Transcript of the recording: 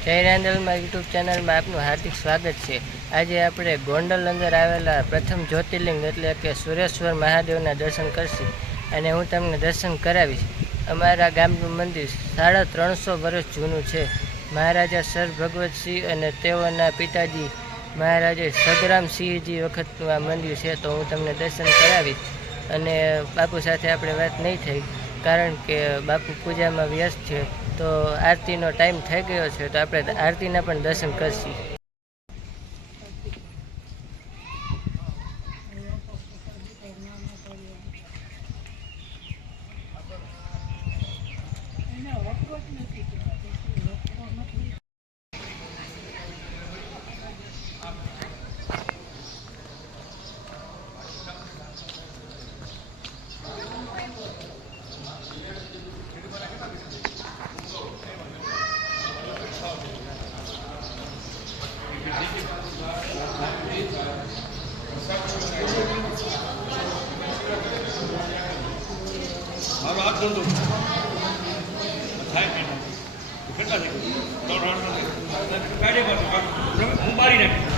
જય રાંદલમાં યુટ્યુબ ચેનલમાં આપનું હાર્દિક સ્વાગત છે। આજે આપણે ગોંડલ અંદર આવેલા પ્રથમ જ્યોતિર્લિંગ એટલે કે સુરેશ્વર મહાદેવના દર્શન કરશું અને હું તમને દર્શન કરાવીશ। અમારા ગામનું મંદિર 350 વર્ષ જૂનું છે। મહારાજા સર ભગવતસિંહ અને તેઓના પિતાજી મહારાજા સદરામસિંહજી વખતનું આ મંદિર છે। તો હું તમને દર્શન કરાવીશ અને બાપુ સાથે આપણે વાત નહીં થઈ કારણ કે બાપુ પૂજામાં વ્યસ્ત છે। તો આરતીનો ટાઈમ થઈ ગયો છે તો આપણે આરતીના પણ દર્શન કરશું। મારો હાથ ધંધો થાય કેટલા થઈ ગાડી હું મારી નાખી